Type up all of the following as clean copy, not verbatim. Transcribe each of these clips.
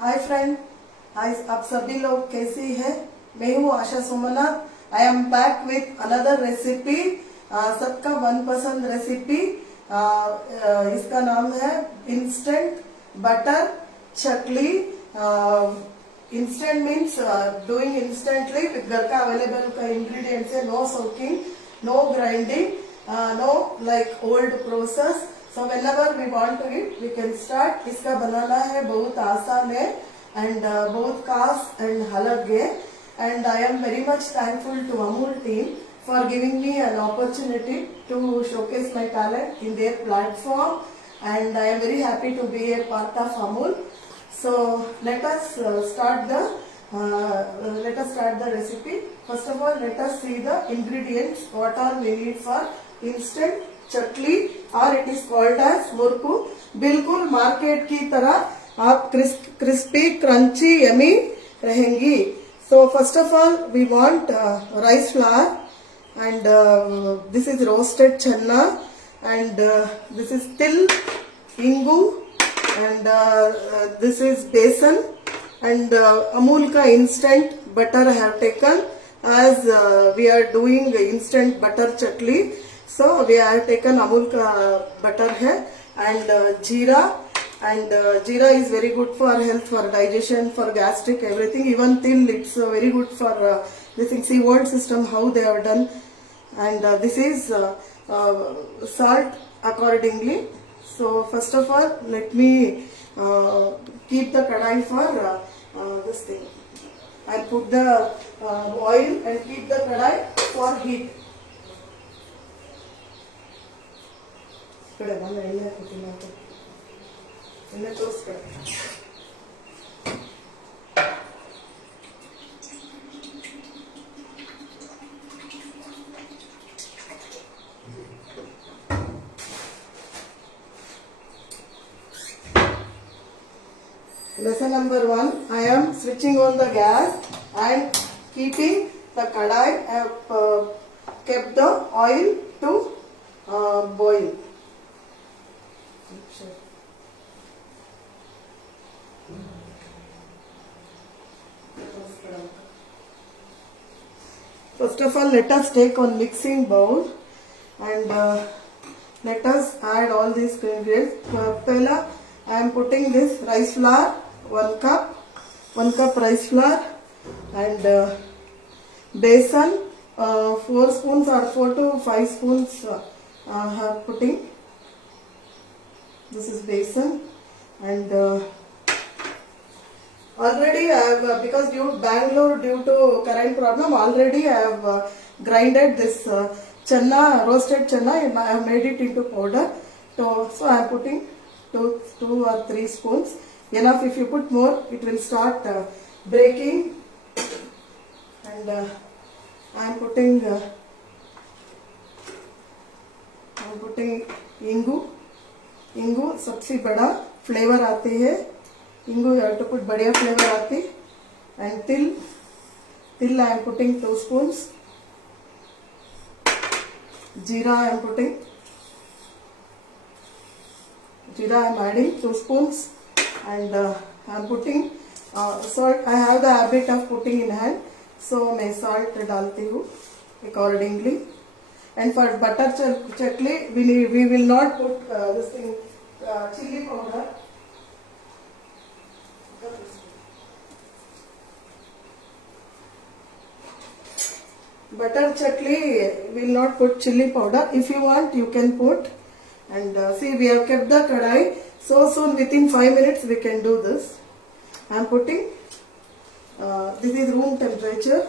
Hi friend, हाय आप सभी लोग कैसी हैं? मैं हूँ Asha Somnath. I am back with another recipe, सबका मनपसंद रेसिपी। इसका नाम है instant butter chakli. Instant means doing instantly with घर का अवेलेबल का इंग्रेडिएंट्स है। No soaking, no grinding, no like old process. So whenever we want to eat, we can start. इसका बनाना है बहुत आसान है and बहुत खास and अलग है, and I am very much thankful to Amul team for giving me an opportunity to showcase my talent in their platform, and I am very happy to be a part of Amul. So let us start the recipe. First of all, let us see the ingredients. What are we need for instant chakli और it is called as murukku. बिल्कुल market की तरह आप crispy crunchy yummy रहेंगी। So first of all we want rice flour and this is roasted chana and this is til, hing and this is besan and Amul का instant butter have taken as we are doing instant butter chakli. So we have taken Amul ka butter hai and jeera, and jeera is very good for health, for digestion, for gastric, everything. Even till it's very good for this thing. See world system how they have done, and this is salt accordingly. So first of all, let me keep the kadai for this thing. I'll put the oil and keep the kadai for heat. Lesson number 1, I am switching on the gas and keeping the kadai. I have kept the oil to boil. First of all, let us take on mixing bowl and let us add all these ingredients. Pehla, I am putting this rice flour, 1 cup rice flour, and besan, 4 spoons or 4 to 5 spoons have putting. This is besan, and already I have because Bangalore due to current problem, already I have grinded this channa, roasted channa. I have made it into powder. So I am putting 2 or 3 spoons. Enough. If you put more, it will start breaking. And I am putting इंगू सबसे बड़ा flavour आती है। इंगू you have to put बढ़िया flavour आती। and तिल I am putting 2 spoons. जीरा I am adding 2 spoons, and I am putting salt. I have the habit of putting in hand, so मैं salt डालती हूँ accordingly. And for butter chakli, we will not put this thing chili powder. Butter chakli will not put chili powder. If you want, you can put. And see, we have kept the kadai. So soon, within 5 minutes, we can do this. I am putting. This is room temperature.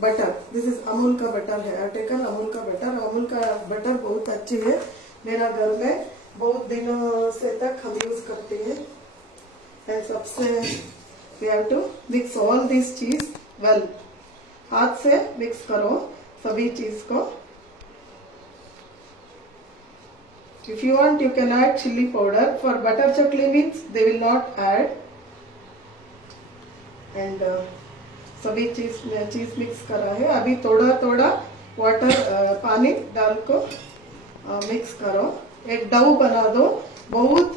Butter, this is Amul का butter है। I taken Amul का butter. Amul का butter बहुत अच्छी है, मेरा घर में बहुत दिनों से तक हम यूज करते हैं। एंड सबसे we have to mix all this चीज वेल। हाथ से मिक्स करो सभी चीज को। If you want you can add chili powder. For butter chakli means they will not add. And सभी चीज मिक्स करा है। अभी थोड़ा वाटर पानी डाल को मिक्स करो, एक डो बना दो। बहुत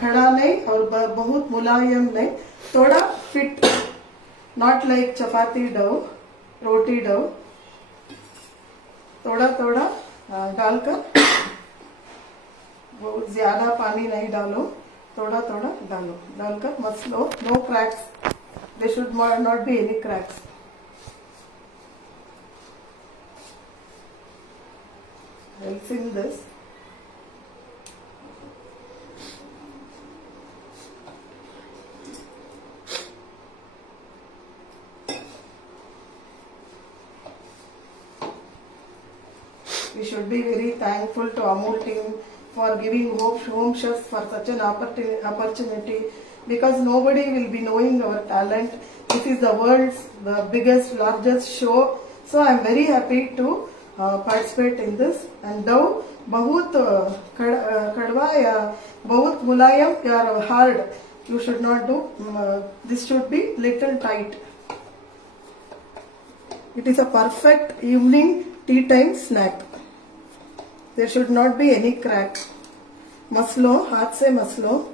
खड़ा नहीं और बहुत मुलायम नहीं, थोड़ा fit, not like chapati dough, roti dough. थोड़ा थोड़ा डालकर, बहुत ज्यादा पानी नहीं डालो, थोड़ा थोड़ा डालो, डालकर मसलो, no cracks, there should not be any cracks. I'll seal this. We should be very thankful to Amul team for giving home chefs for such an opportunity, because nobody will be knowing our talent. This is the world's biggest, largest show. So I am very happy to participate in this. And now, बहुत कड़वा या बहुत मुलायम या hard, you should not do. This should be little tight. It is a perfect evening tea time snack. There should not be any crack. मसलो, हाथ से मसलो.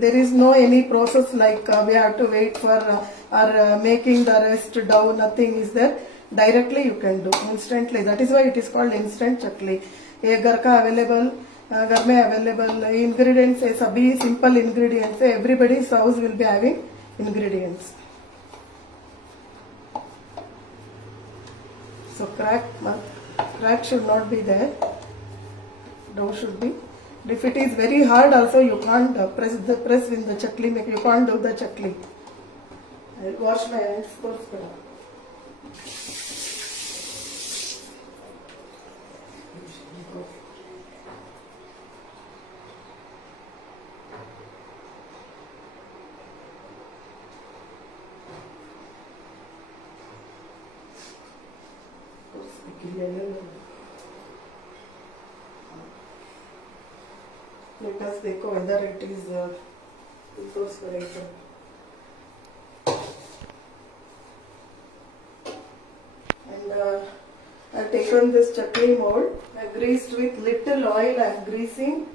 There is no any process like we have to wait for or making the rest dough. Nothing is there. Directly you can do instantly. That is why it is called instant chakli. ये घर का available, घर में available ingredients है, सभी simple ingredients है. Everybody's house will be having ingredients. So crack should not be there. Dough should be. If it is very hard, also you can't press in the chakli. You can't do the chakli. I'll wash my hands first. Let us देखो whether it is perspiration. And I have taken this chakli mold. I greased with little oil. I am greasing.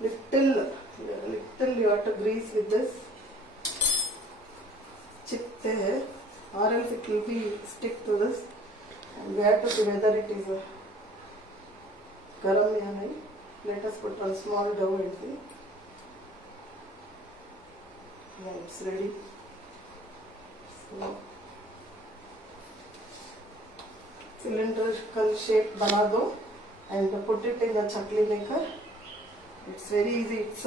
Little you have to grease with this. चिपते हैं, or else it will be stick to this. And we have to see whether it is garam ya nahi. Let us put one small dough and see. Yeah, it's ready. So, cylindrical shape bana do and put it in the chakli maker. It's very easy. It's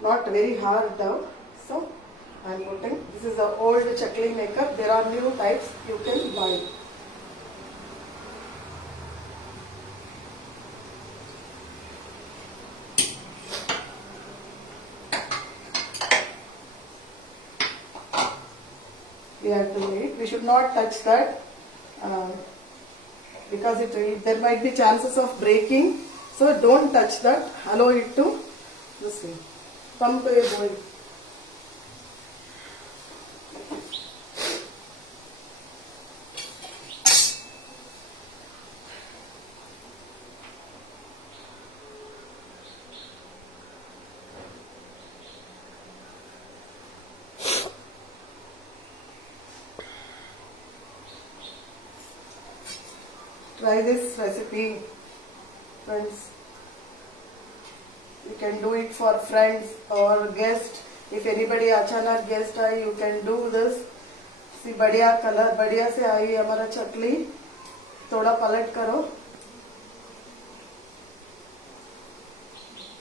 not very hard dough. So I am putting. This is the old chakli maker. There are new types you can buy. We have to wait. We should not touch that because there might be chances of breaking. So don't touch that. Allow it to this way. Pump your boil. Try this recipe, friends. You can do it for friends or guests. If anybody अचानक guest आए, you can do this. See, बढ़िया colour, बढ़िया से आई हमारा चकली. थोड़ा पलट करो.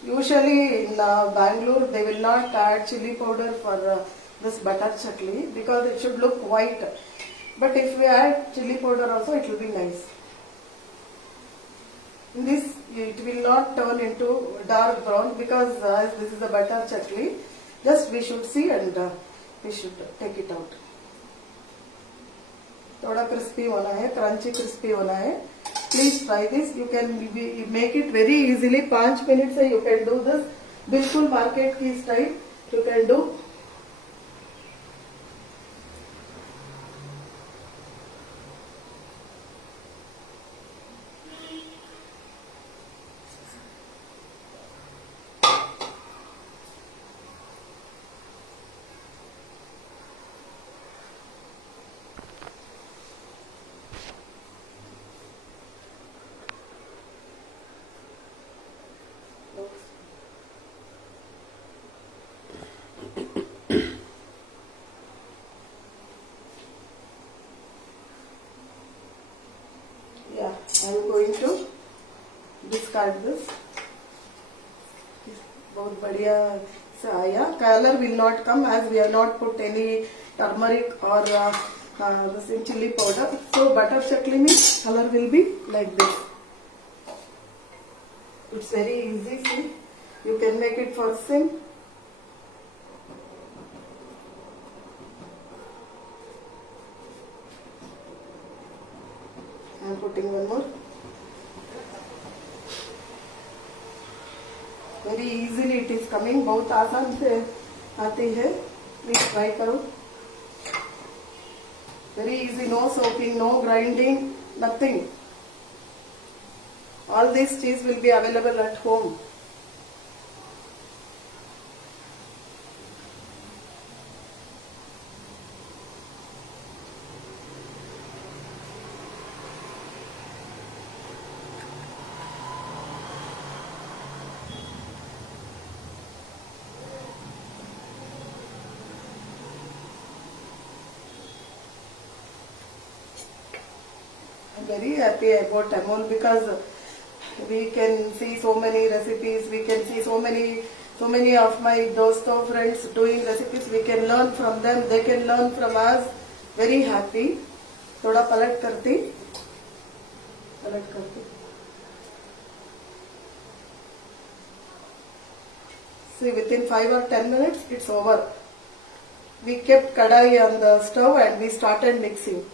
Usually in Bangalore, they will not add chili powder for this butter chakli because it should look white. But if we add chili powder also, it will be nice. This, it will not turn into dark brown because as this is a butter chakli, just we should see and we should take it out. थोड़ा crispy होना है, crunchy crispy होना है. Please try this. You can make it very easily. 5 minutes से you can do this. बिल्कुल market की style you can do. discard this. बहुत बढ़िया से आया. Color will not come as we have not put any turmeric or the chili powder. So butter chakli means color will be like this. It's very easy. See, you can make it for sim. I am putting one more. Very easily it is coming. बहुत आसान से आती है. Please try करो. Very easy. No soaking, no grinding, nothing. All these cheese will be available at home. I'm very happy about Amol because we can see so many recipes, we can see so many of my dosto friends doing recipes, we can learn from them, they can learn from us. Very happy. थोड़ा पलट करती. See, within 5 or 10 minutes it's over. We kept kadai on the stove and we started mixing.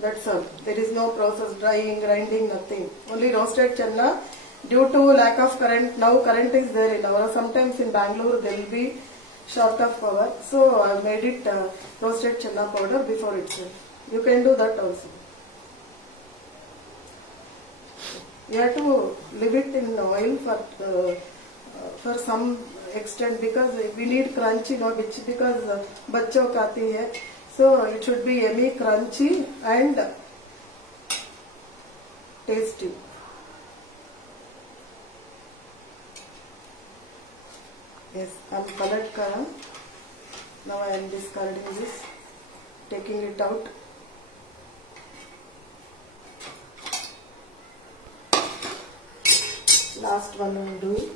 That's all. There is no process, drying, grinding, nothing. Only roasted channa. Due to lack of current, now current is there in our. Sometimes in Bangalore there will be short of power. So I made it roasted channa powder before itself. You can do that also. You have to leave it in oil for some extent because we need crunchy, no, because bachcho खाती है. So it should be yummy, crunchy and tasty. Yes, I'm palat kara. Now I am discarding this, taking it out. Last one I am doing.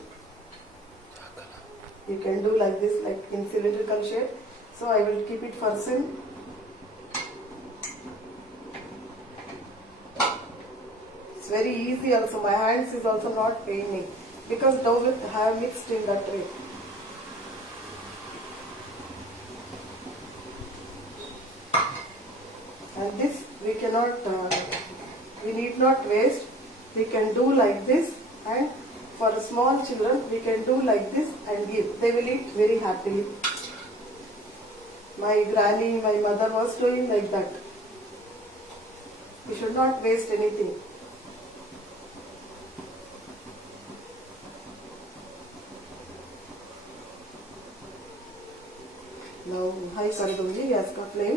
You can do like this, like in cylindrical shape. So I will keep it for sim. It's very easy also. My hands is also not paining because dough will have mixed in that way. And this we cannot, we need not waste. We can do like this, and for small children we can do like this and give. They will eat very happily. My granny, my mother was doing like that. We should not waste anything. Now high कर दूंगी gas का flame.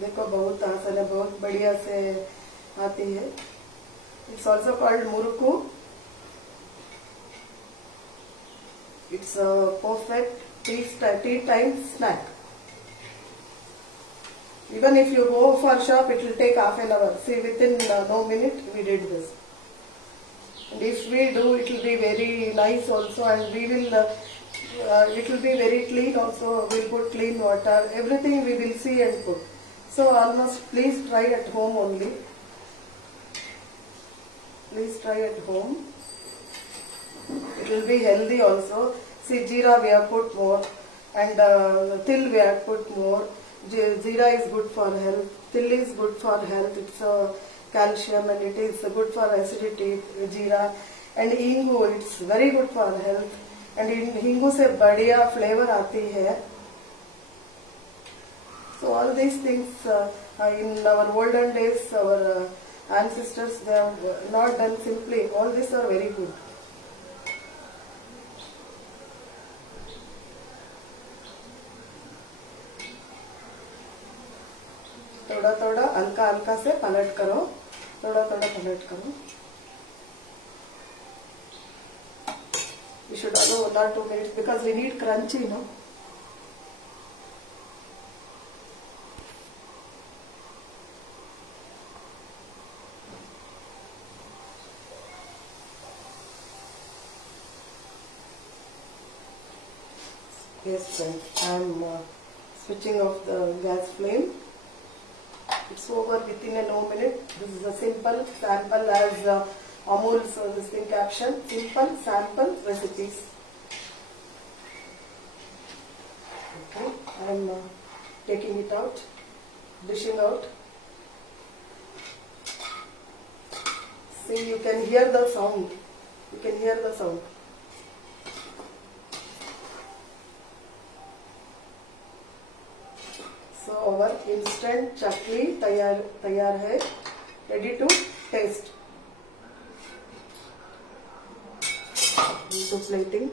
देखो बहुत आसान है, बहुत बढ़िया से आती है. It's also called murukku. It's a perfect tea time snack. Even if you go for shop, it will take half an hour. See, within no minute we did this. And if we do, it will be very nice also, and we will. It will be very clean also. We'll put clean water. Everything we will see and put. So almost please try at home only. Please try at home. It will be healthy also. See, jeera we have put more, and til we have put more. Jeera is good for health. Til is good for health. It's calcium and it is good for acidity. Jeera and hingu, it's very good for health. And in hingu se बढ़िया flavor आती है. So all these things in our olden days, our ancestors, they have not done simply. All these are very good. थोड़ा थोड़ा हल्का हल्का से पलट करो. थोड़ा थोड़ा पलट करो. We should allow 1 or 2 minutes because we need crunchy, no? Yes, friends, I am switching off the gas flame. It's over within a no minute. This is a simple sample as Amul's this thing caption. Simple sample recipes. Okay, I am taking it out, dishing out. See, you can hear the sound. You can hear the sound. So our instant chakli तैयार है, ready to taste. Into plating.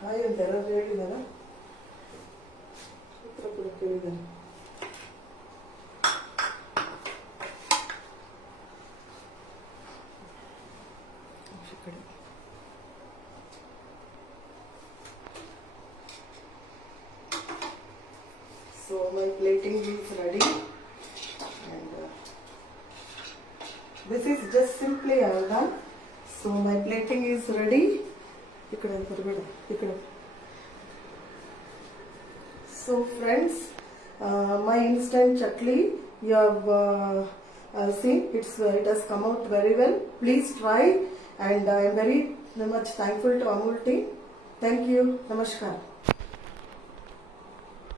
Hi ಅಂತಾರ ಹೇಳಿದಾರ ಚಿತ್ರ ಕೂಡ ಕೇಳಿದಾರೆ. So my plating is ready, and this is just simply I have done. So my plating is ready. So friends, my instant chakli you have seen, it has come out very well. Please try, and I am very much thankful to Amul team. Thank you. Namaskar.